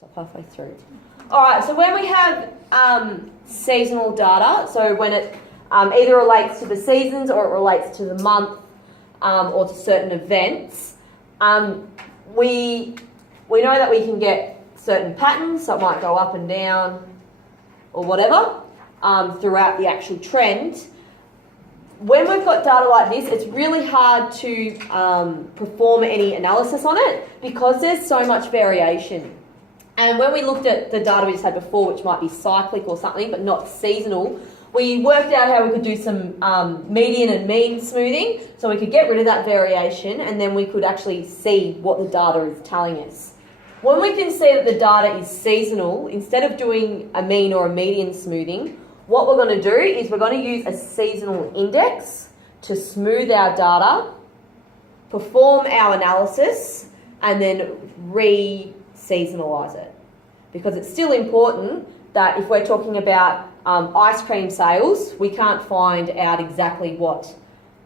So halfway through. All right, so when we have seasonal data, so when it either relates to the seasons or it relates to the month or to certain events, we know that we can get certain patterns, so it might go up and down or whatever throughout the actual trend. When we've got data like this, it's really hard to perform any analysis on it because there's so much variation. And when we looked at the data we just had before, which might be cyclic or something, but not seasonal, we worked out how we could do some median and mean smoothing, so we could get rid of that variation, and then we could actually see what the data is telling us. When we can see that the data is seasonal, instead of doing a mean or a median smoothing, what we're going to do is we're going to use a seasonal index to smooth our data, perform our analysis, and then re-seasonalise it. Because it's still important that if we're talking about ice cream sales, we can't find out exactly what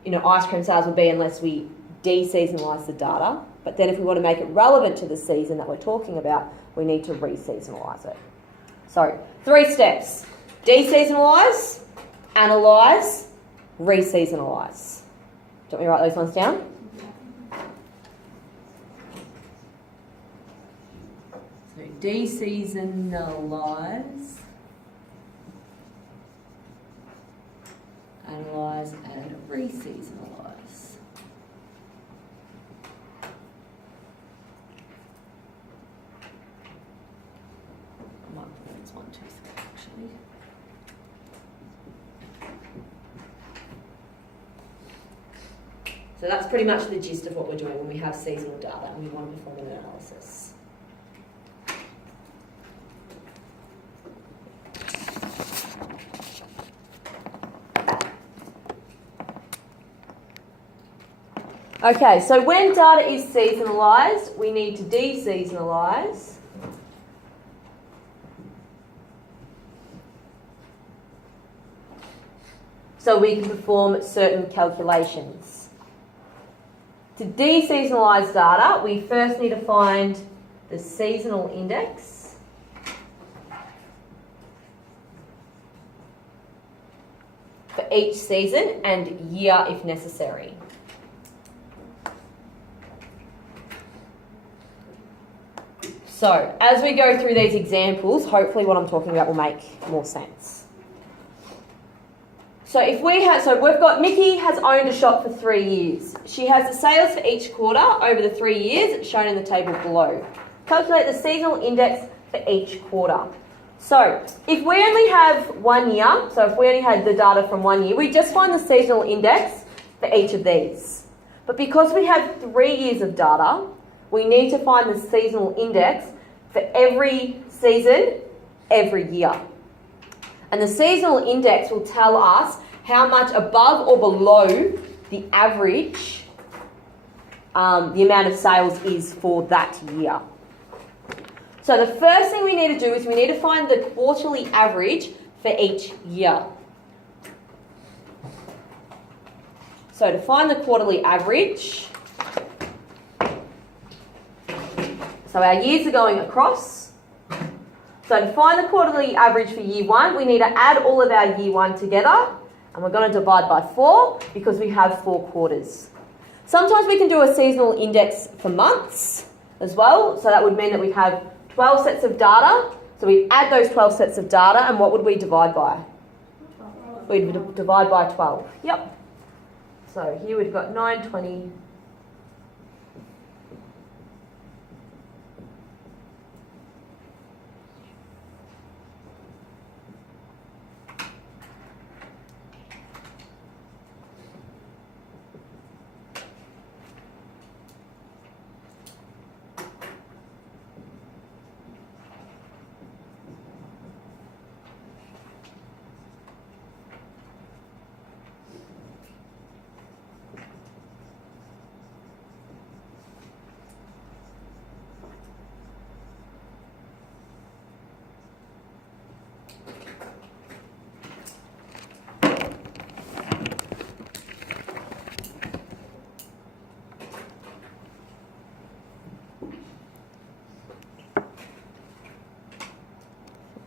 ice cream sales would be unless we de-seasonalise the data. But then if we want to make it relevant to the season that we're talking about, we need to re-seasonalise it. So 3 steps. De-seasonalise, analyse, re-seasonalise. Do you want me to write those ones down? So de-seasonalise, analyse and re-seasonalise. I might put those 1, 2, 3 actually. So that's pretty much the gist of what we're doing when we have seasonal data and we want to perform an analysis. Okay, so when data is seasonalised, we need to de-seasonalise. So we can perform certain calculations. To de-seasonalise data, we first need to find the seasonal index. For each season and year if necessary. So, as we go through these examples, hopefully what I'm talking about will make more sense. So we've got Mickey has owned a shop for 3 years. She has the sales for each quarter over the 3 years shown in the table below. Calculate the seasonal index for each quarter. So if we only have 1 year, so if we only had the data from 1 year, we just find the seasonal index for each of these. But because we have 3 years of data, we need to find the seasonal index for every season, every year. And the seasonal index will tell us how much above or below the average the amount of sales is for that year. So the first thing we need to do is we need to find the quarterly average for each year. So to find the quarterly average, so our years are going across. So to find the quarterly average for year 1, we need to add all of our year 1 together, and we're going to divide by 4 because we have 4 quarters. Sometimes we can do a seasonal index for months as well, so that would mean that we have 12 sets of data. So we add those 12 sets of data, and what would we divide by? We'd divide by 12. Yep. So here we've got 9, 20,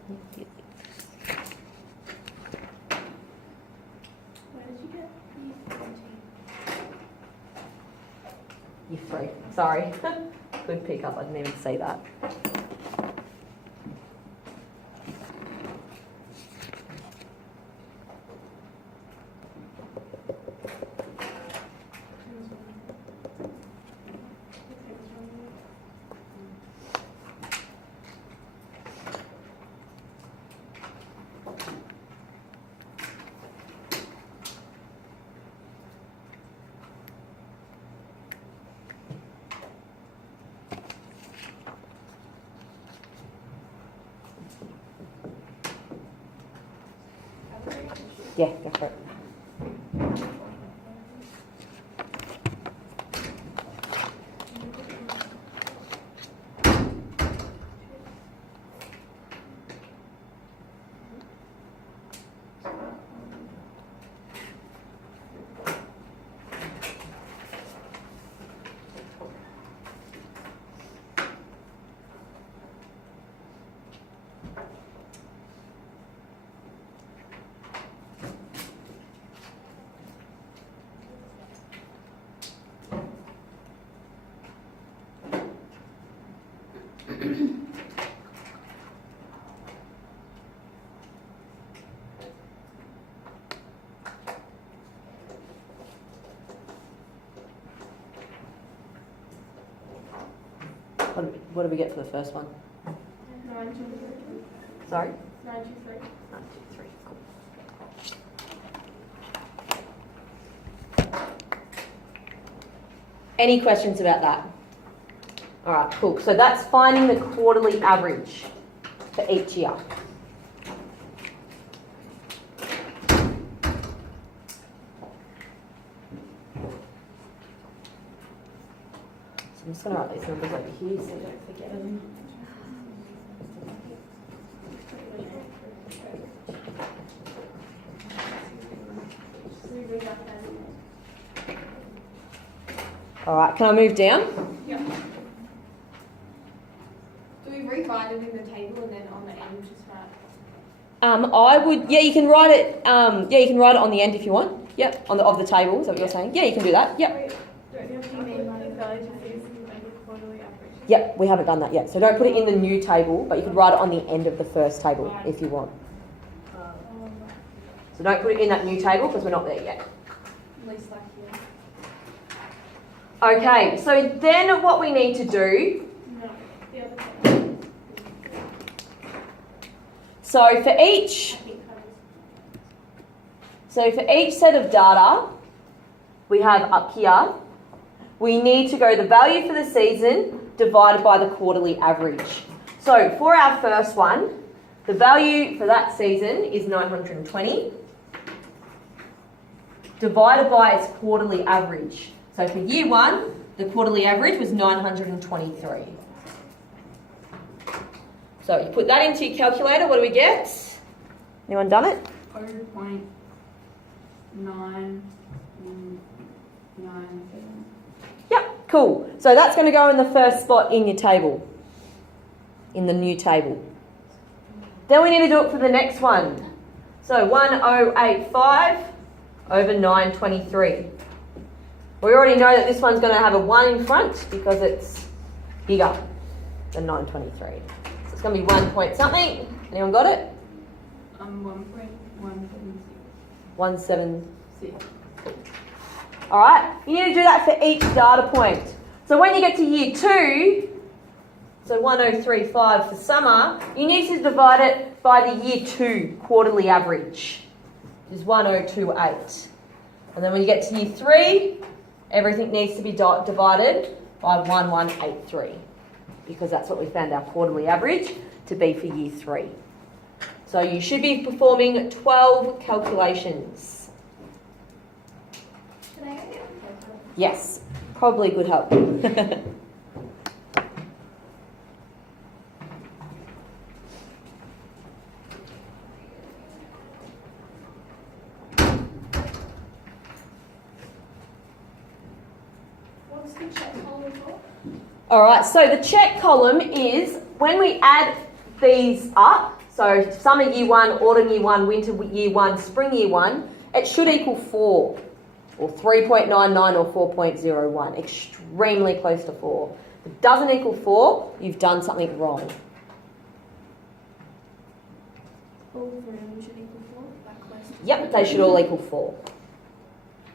Where did you get Year 3. Sorry. Good pick up. I didn't even see that. Yeah, go for it. What do we get for the first one? 923. Sorry? 923. 923. Cool. Any questions about that? All right, cool. So that's finding the quarterly average for each year. I'm just going to write these numbers over here so I don't forget them. All right, can I move down? Yeah. Do we rewrite it in the table and then on the end just write? I would, yeah, you can write it. Yeah, you can write it on the end if you want. Yep, on the of the table. Is that what you're saying? Yeah, you can do that. Yep. Don't you have to mean like value to season and quarterly average? Yep, we haven't done that yet. So don't put it in the new table, but you could write it on the end of the first table if you want. So don't put it in that new table because we're not there yet. At least like here. Okay, so then what we need to do, No, the other thing. so for each set of data we have up here, we need to go the value for the season divided by the quarterly average. So for our first one, the value for that season is 920 divided by its quarterly average. So for year 1, the quarterly average was 923. So you put that into your calculator, what do we get? Anyone done it? 0.997. Yep, cool. So that's going to go in the first spot in your table, in the new table. Then we need to do it for the next one. So 1085 over 923. We already know that this one's going to have a 1 in front because it's bigger than 923. So it's going to be 1 point something. Anyone got it? 1.176. 176. All right, you need to do that for each data point. So when you get to year 2, so 1035 for summer, you need to divide it by the year 2 quarterly average, which is 1028. And then when you get to year 3, everything needs to be divided by 1183 because that's what we found our quarterly average to be for year 3. So you should be performing 12 calculations. Can I get the paper? Yes, probably good help. What's the check column for? All right, so the check column is when we add these up, So summer year 1, autumn year 1, winter year 1, spring year 1, it should equal 4 or 3.99 or 4.01. Extremely close to 4. If it doesn't equal 4, you've done something wrong. All three of them should equal 4, like close to Yep, they should all equal 4.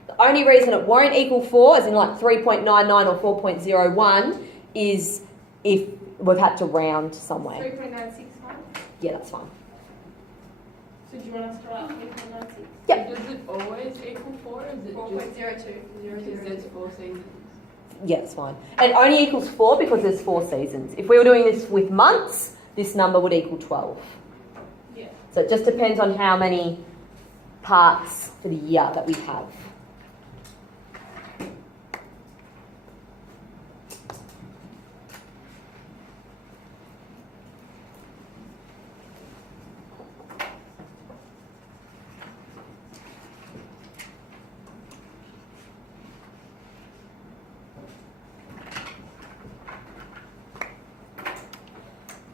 The only reason it won't equal 4, as in like 3.99 or 4.01, is if we've had to round some way. 3.965. Yeah, that's fine. So do you want us to write 3.96? Yep. Does it always equal 4 or is it 4.02. just because there's 4 seasons? Yeah, it's fine. It only equals 4 because there's 4 seasons. If we were doing this with months, this number would equal 12. Yeah. So it just depends on how many parts for the year that we have.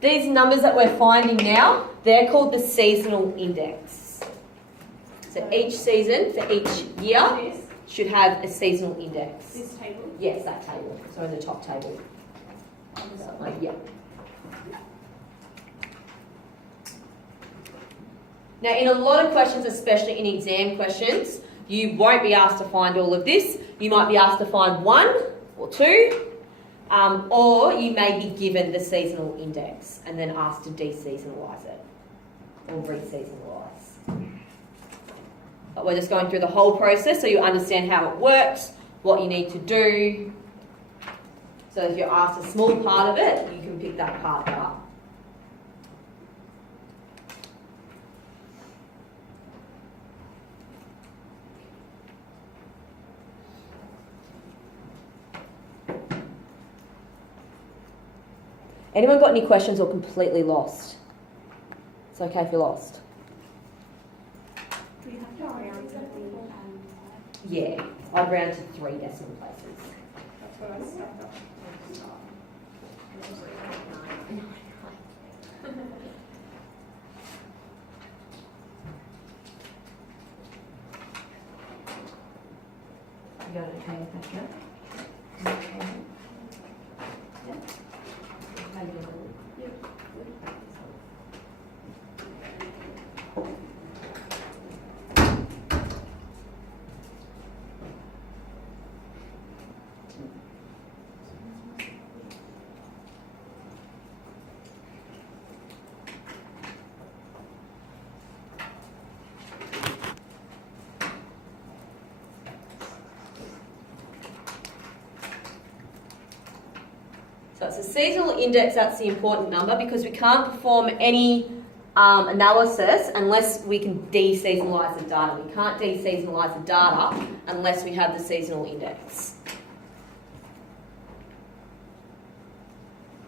These numbers that we're finding now, they're called the seasonal index. So each season for each year This, should have a seasonal index. this table. Yes, that table. So in the top table. Yeah. Now, in a lot of questions, especially in exam questions, you won't be asked to find all of this. You might be asked to find 1 or 2. Or you may be given the seasonal index and then asked to deseasonalise it or reseasonalise. But we're just going through the whole process so you understand how it works, what you need to do. So if you're asked a small part of it, you can pick that part up. Anyone got any questions or completely lost? It's okay if you're lost. Do you have to round to the Yeah, I'd round to 3 decimal places. That's what I stuck up. You got it okay with that, yeah? Okay. Yep. How you doing? So it's a seasonal index, that's the important number, because we can't perform any analysis unless we can deseasonalise the data. We can't deseasonalise the data unless we have the seasonal index.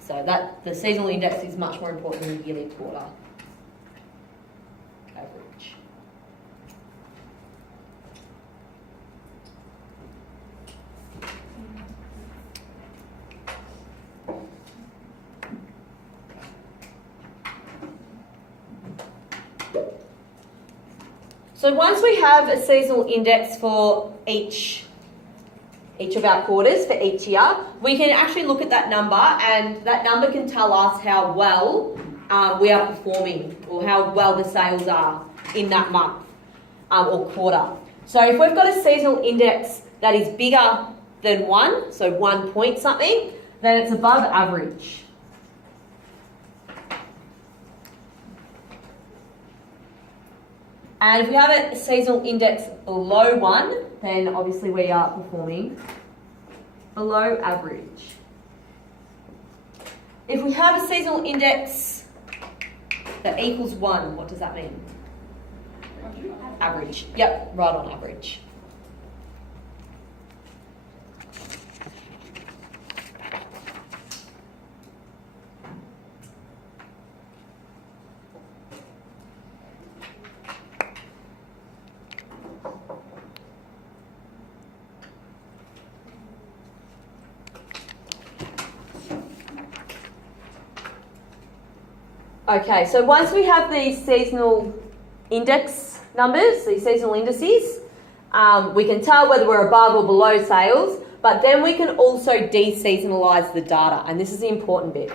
So that the seasonal index is much more important than the yearly quarter average. So once we have a seasonal index for each of our quarters for each year, we can actually look at that number, and that number can tell us how well we are performing or how well the sales are in that month or quarter. So if we've got a seasonal index that is bigger than 1, so 1 point something, then it's above average. And if we have a seasonal index below 1, then obviously we are performing below average. If we have a seasonal index that equals 1, what does that mean? Average. Yep, right on average. Okay, so once we have these seasonal index numbers, these seasonal indices, we can tell whether we're above or below sales, but then we can also de-seasonalise the data, and this is the important bit.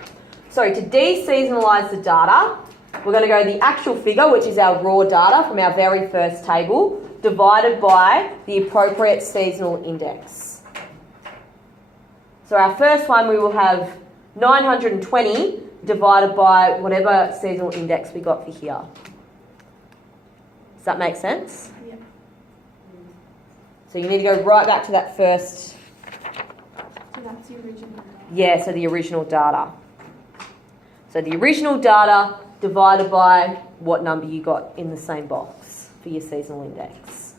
So to de-seasonalise the data, we're going to go the actual figure, which is our raw data from our very first table, divided by the appropriate seasonal index. So our first one, we will have 920 divided by whatever seasonal index we got for here. Does that make sense? Yeah. So you need to go right back to that first, So that's the original. so the original data. So the original data divided by what number you got in the same box for your seasonal index.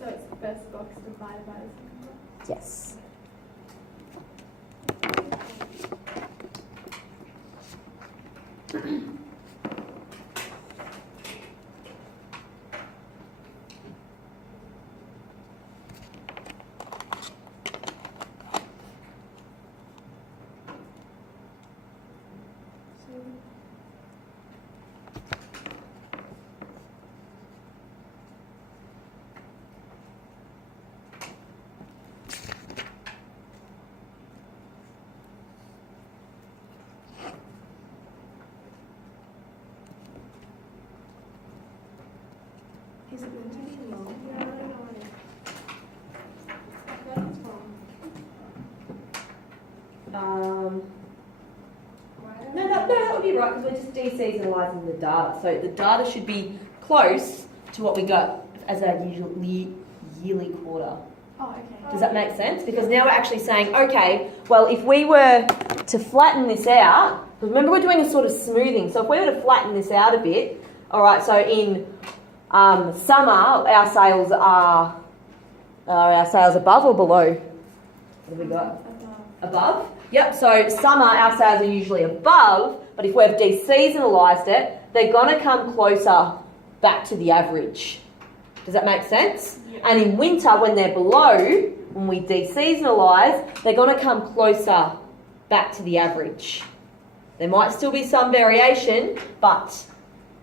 So it's the first box divided by the second box. Yes. Is it meant to be long? Yeah, I don't know. I thought it's wrong. No, that would be right because we're just de-seasonalising the data. So the data should be close to what we got as our usual yearly quarter. Oh, okay. Does that make sense? Because now we're actually saying, okay, well, if we were to flatten this out, remember we're doing a sort of smoothing. So if we were to flatten this out a bit, all right, so in summer, our sales are our sales above or below? What have we got? Above? Yep, so summer, our sales are usually above, but if we've de-seasonalised it, they're going to come closer back to the average. Does that make sense? Yep. And in winter, when they're below, when we de-seasonalise, they're going to come closer back to the average. There might still be some variation, but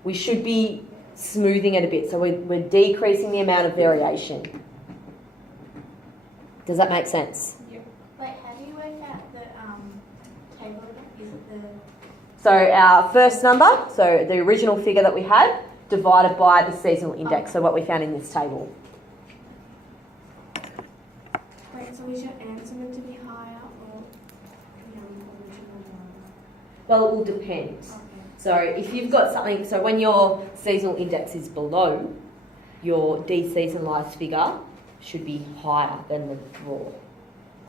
we should be smoothing it a bit. So we're decreasing the amount of variation. Does that make sense? Wait, how do you work out the table again? Is it the... So our first number, so the original figure that we had, divided by the seasonal index, so what we found in this table. Wait, so is your answer meant to be higher or the original one? Well, it will depend. Okay. So if you've got something, so when your seasonal index is below, your de-seasonalised figure should be higher than the raw.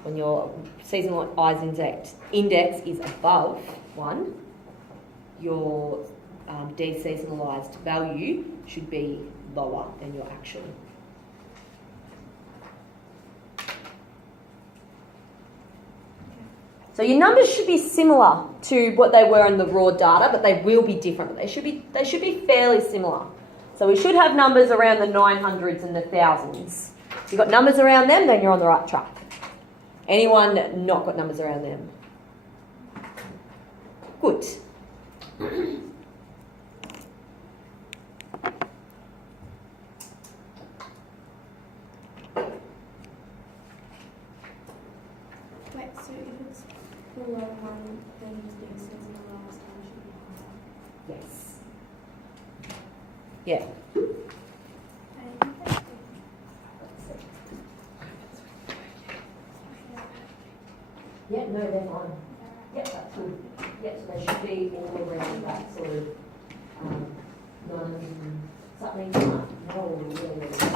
When your seasonalised index is above 1, your de-seasonalised value should be lower than your actual. So your numbers should be similar to what they were in the raw data, but they will be different. They should be fairly similar. So we should have numbers around the 900s and the thousands. If you've got numbers around them, then you're on the right track. Anyone not got numbers around them? Good. Wait, so if it's below 1, then the seasonalised one should be higher. Yes. Yeah. Yeah, no, they're fine. Yep, that's good. Yep, so they should be all around that sort of 900 and something. No, really. So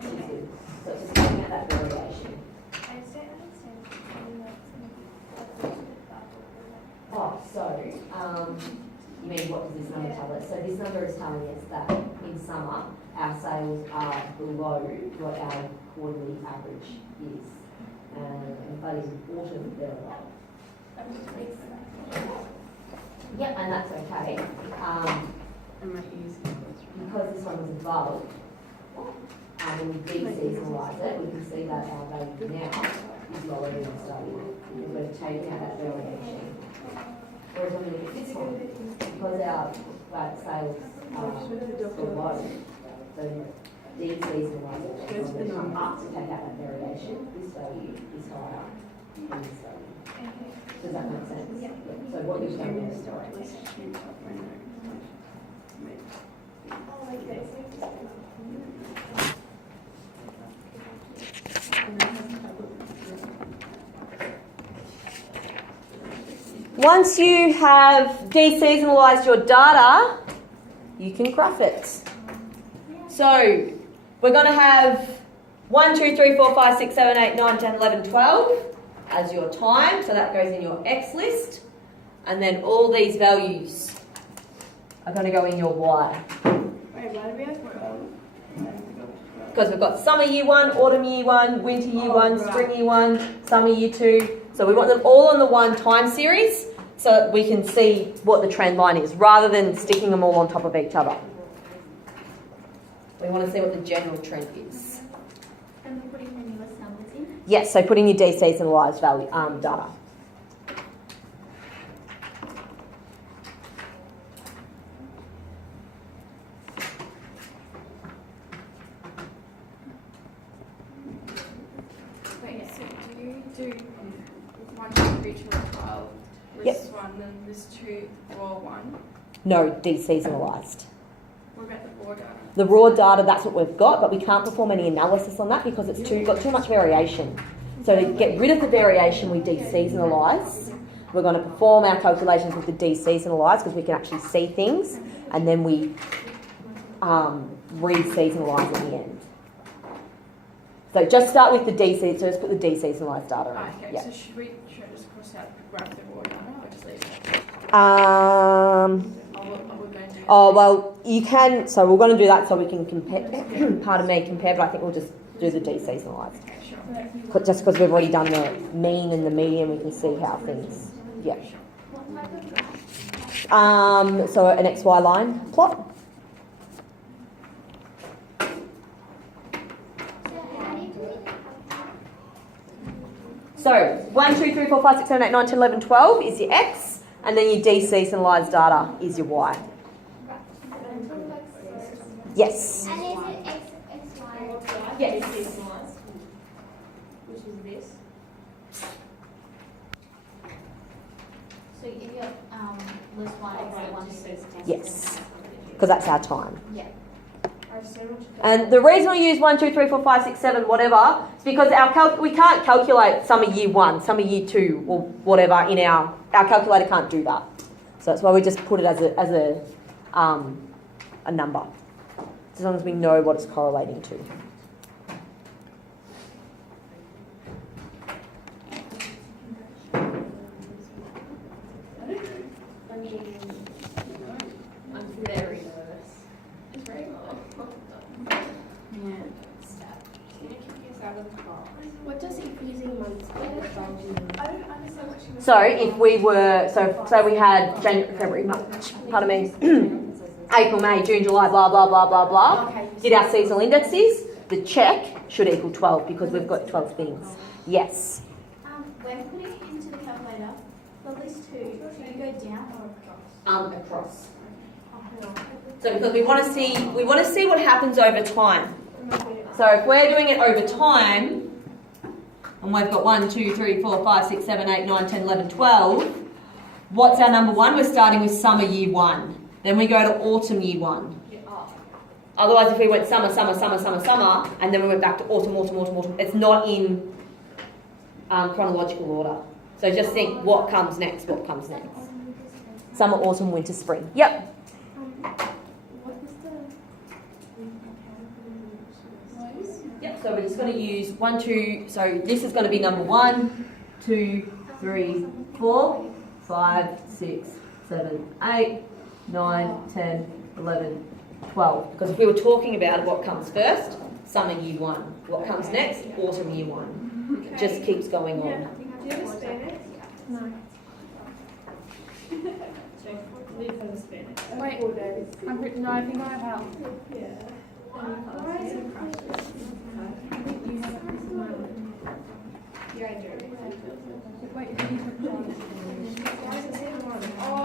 it's just looking at that variation. I don't understand. Oh, so, you mean what does this number tell us? So this number is telling us that in summer, our sales are below what our quarterly average is. And but in autumn, they're above. Yep, and that's okay. Am I using Because this one was above, when we de-seasonalise it, we can see that study because we're taking out that variation. Whereas when we look at this one, because our sales are so low, so deseasonalised is up to take out that variation. This value is higher than this value. Does that make sense? Yeah. So what you're saying is once you have deseasonalised your data, you can graph it. So we're going to have 1, 2, 3, 4, 5, 6, 7, 8, 9, 10, 11, 12 as your time. So that goes in your X list. And then all these values are going to go in your Y. Wait, why do we have 12? Because we've got summer year 1, autumn year 1, winter year 1, spring year 1, summer year 2. So we want them all on the one time series so that we can see what the trend line is rather than sticking them all on top of each other. We want to see what the general trend is. And we're putting the newest numbers in? Yes, so putting your deseasonalised value data. Wait, so do you do 1, 2, 3, 2, 12, this one, then this 2, 4, 1? No, deseasonalised. What about the raw data? The raw data, that's what we've got, but we can't perform any analysis on that because it's got too much variation. So to get rid of the variation, we deseasonalise. We're going to perform our calculations with the deseasonalise because we can actually see things, and then we re-seasonalise at the end. So just start with the DC. So just put the deseasonalised data in. Okay, Yeah. so should I just cross out graph the raw data or just leave it? Are we going to do Oh, well, you can, so we're going to do that so we can compare, pardon me, compare, but I think we'll just do the deseasonalised. Okay, sure. Just because we've already done the mean and the median, we can see how things, yeah. So an XY line plot. So 1, 2, 3, 4, 5, 6, 7, 8, 9, 10, 11, 12 is your X, and then your deseasonalised data is your Y. Yes. And is it X, Y? Yes. Which is this? So you give your list one, X, one, six. Yes. Because that's our time. Yeah. And the reason we use 1, 2, 3, 4, 5, 6, 7, whatever, is because we can't calculate summer year 1, summer year 2, or whatever in our calculator can't do that. So that's why we just put it as a number, as long as we know what it's correlating to. I'm very nervous. It's very low. Yeah. Can you kick us out of the car? What does infusing months mean? I don't understand what she was So if we were, so we had January, February, March, pardon me, April, May, June, July, blah, blah, blah, blah, blah, Okay. did our seasonal indexes, the check should equal 12 because we've got 12 things. Yes. When putting it into the calculator, the list two, should you go down or across? Across. So because we want to see what happens over time. So if we're doing it over time, and we've got 1, 2, 3, 4, 5, 6, 7, 8, 9, 10, 11, 12, what's our number 1? We're starting with summer year 1. Then we go to autumn year 1. Otherwise, if we went summer, and then we went back to autumn, it's not in chronological order. So just think what comes next. Summer, autumn, winter, spring. Yep. What is the Yep, so we're just going to use 1, 2, so this is going to be number 1, 2, 3, 4, 5, 6, 7, 8, 9, 10, 11, 12. Because if we were talking about what comes first, summer year 1. What comes next? Autumn year 1. It just keeps going on. Do you have a Spanish? No. Wait, no, I think I have. Yeah. Why is it Oh,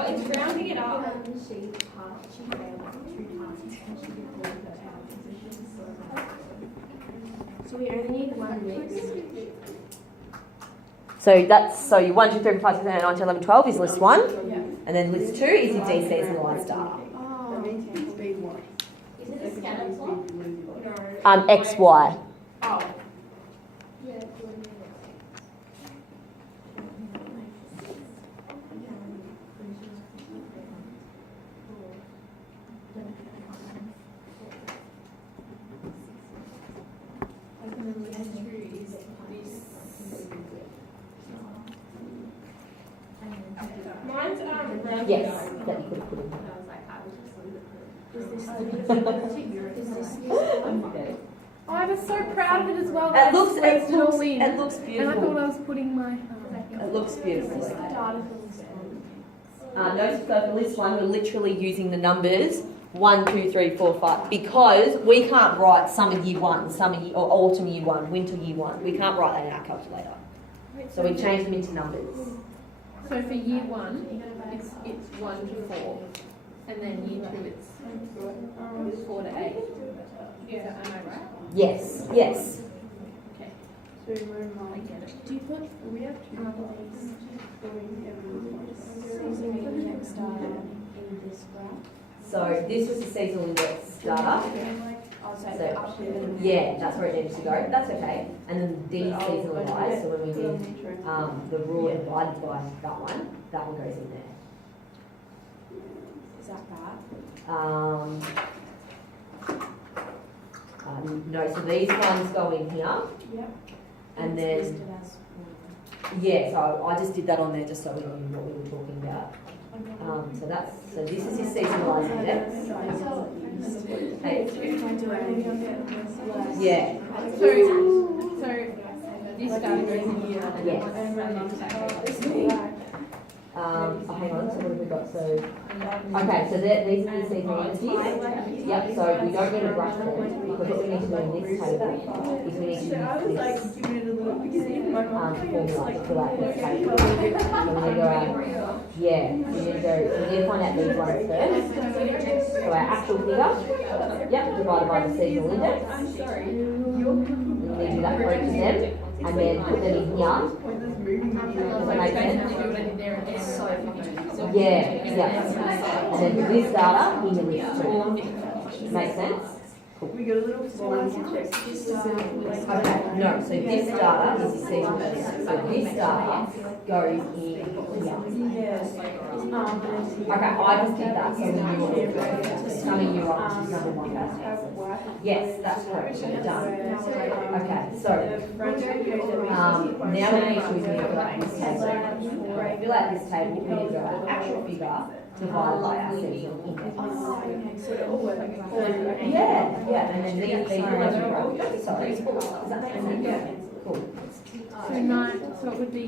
it's rounding it up. So we only need one mix. So your 1, 2, 3, 4, 5, 6, 7, 8, 9, 10, 11, 12 is list 1, Yeah. and then list 2 is your deseasonalised data. Oh, Is it a scatter plot? XY. Oh. Mine's rounded Yes, up. that you could have put in. Oh, I was so proud of it as well. It looks all in. it looks And I thought beautiful. I was putting my. It looks beautiful. Notice for list 1, we're literally using the numbers 1, 2, 3, 4, 5 because we can't write summer year 1, or autumn year 1, winter year 1. We can't write that in our calculator. So we change them into numbers. So for year 1, it's 1 to 4, and then year 2 it's 4 to 8. Yeah, am I right? Yes, yes. Okay. I get it. Do you put? We have two things going So this was the seasonal index data. So yeah, that's where it needs to go. That's okay. And then these seasonalised. So when we did the raw divided by that one goes in there. Is that bad? No, so these ones go in here. Yep. And then, yeah, so I just did that on there just so we knew what we were talking about. So this is your seasonalised index. Yeah. So this data goes in here. Yes. Hang on, so what have we got? So, okay, so these are the seasonal entities. Yep, so we don't need a graph them because what we need to do in this table is we need to use this formula to fill out this table. So we need to go out, yeah, we need to find out these ones first. So our actual figure, yep, divided by the seasonal index. And we do that for each of them, and then put them in here. Does that make sense? Yeah, yeah. And then this data in the list too. Make sense? Cool. We got a little small check. Okay, no, so this data is the seasonal index. So this data goes in here. Okay, I just did that so we knew what we were doing. It's coming you up to number 1. Yes, that's correct. Done. Okay, so now we need to fill out this table. Fill out this table, we need to go our actual figure divided by our seasonal index. Yeah, and then these ones are graph. Sorry. Does that make sense? Cool. So it would be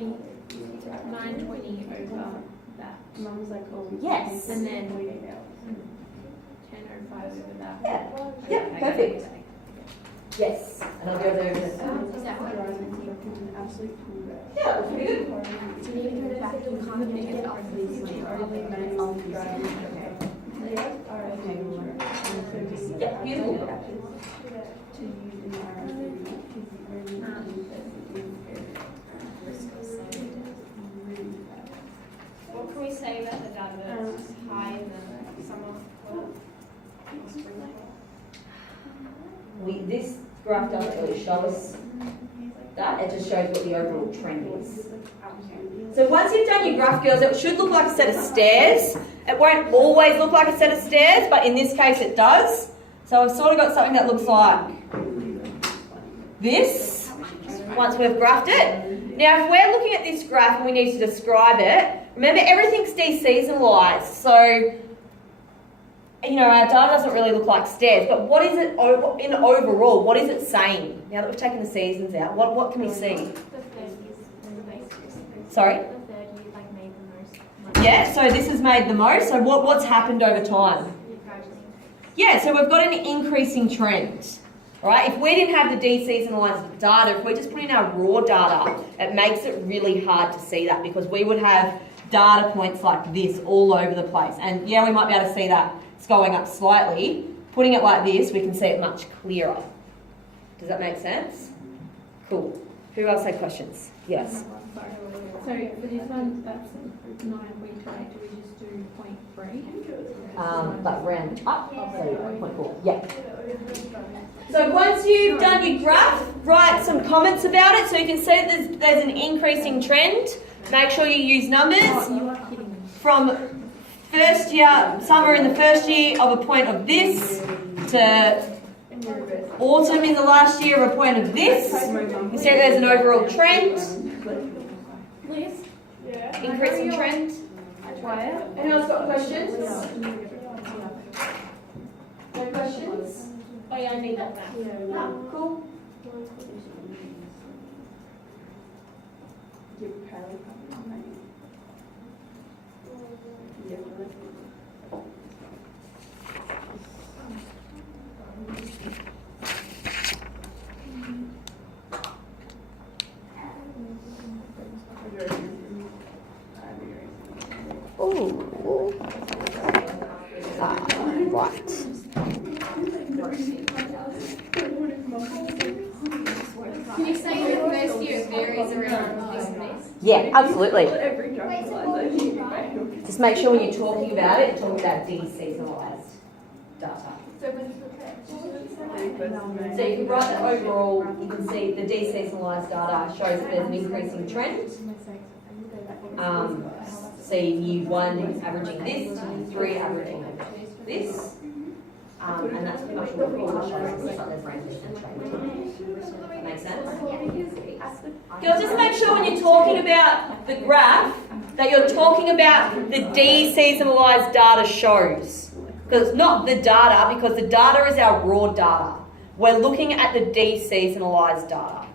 920 over that. Mum's like, oh, Yes. And then 1005 over that. Yeah. Yeah, perfect. Yes. And I'll go there in a second. absolute cool. Yeah, that's pretty good. Do you need to put it back? You can't make it up. Yeah, beautiful. What can we say about the data that's high in the summer? This graph doesn't really show us that, it just shows what the overall trend is. So once you've done your graph, girls, it should look like a set of stairs. It won't always look like a set of stairs, but in this case it does. So I've sort of got something that looks like this, once we've graphed it. Now if we're looking at this graph and we need to describe it, remember everything's deseasonalised, so you know, our data doesn't really look like stairs, but what is it in overall, what is it saying? Now that we've taken the seasons out, what can we see? The third is the base. Sorry? The third year like made the most. Yeah, so this has made the most. So what's happened over time? Gradually. Yeah, so we've got an increasing trend. Right? If we didn't have the deseasonalised data, if we just put in our raw data, it makes it really hard to see that because we would have data points like this all over the place. And yeah, we might be able to see that it's going up slightly. Putting it like this, we can see it much clearer. Does that make sense? Cool. Who else had questions? Yes. Sorry. So for this one, that's 9 weeks, right? Do we just do 0.3? Like round up, so 0.4. Yeah. So once you've done your graph, write some comments about it so you can see that there's an increasing trend. Make sure you use numbers. You are kidding me. From first year, somewhere in the first year of a point of this to autumn in the last year of a point of this. You see there's an overall trend, Liz? increasing trend. Why? Anyone else got questions? No questions? Oh yeah, I need that back. No, cool. Ooh. Right. Can you say the first year varies around this and this? Yeah, absolutely. Wait, so what would you write? Just make sure when you're talking about it, you're talking about deseasonalised data. So when you look at So you can write that overall, you can see the deseasonalised data shows that there's an increasing trend. So year 1 averaging this, year 3 averaging this. And that's pretty much what all the shows. Looks like there's ranges and trend. Make sense? Girls, just make sure when you're talking about the graph that you're talking about the deseasonalised data shows. Because it's not the data, because the data is our raw data. We're looking at the deseasonalised data.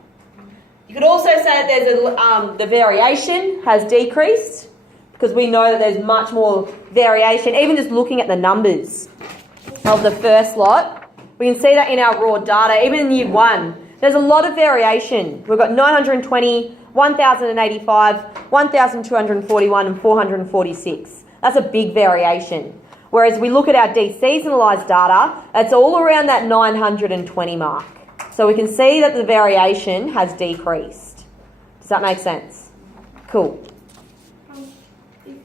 You could also say that there's the variation has decreased because we know that there's much more variation, even just looking at the numbers of the first lot. We can see that in our raw data, even in year 1. There's a lot of variation. We've got 920, 1,085, 1,241 and 446. That's a big variation. Whereas we look at our deseasonalised data, it's all around that 920 mark. So we can see that the variation has decreased. Does that make sense? Cool. If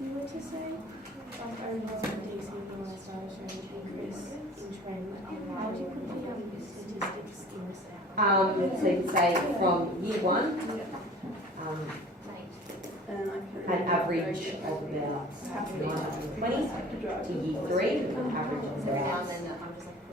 you were to say, like, overall deseasonalised data showing increase in trend, how do you put the statistics in this? So you can say from year 1, an average of about 920 to year 3, an average of about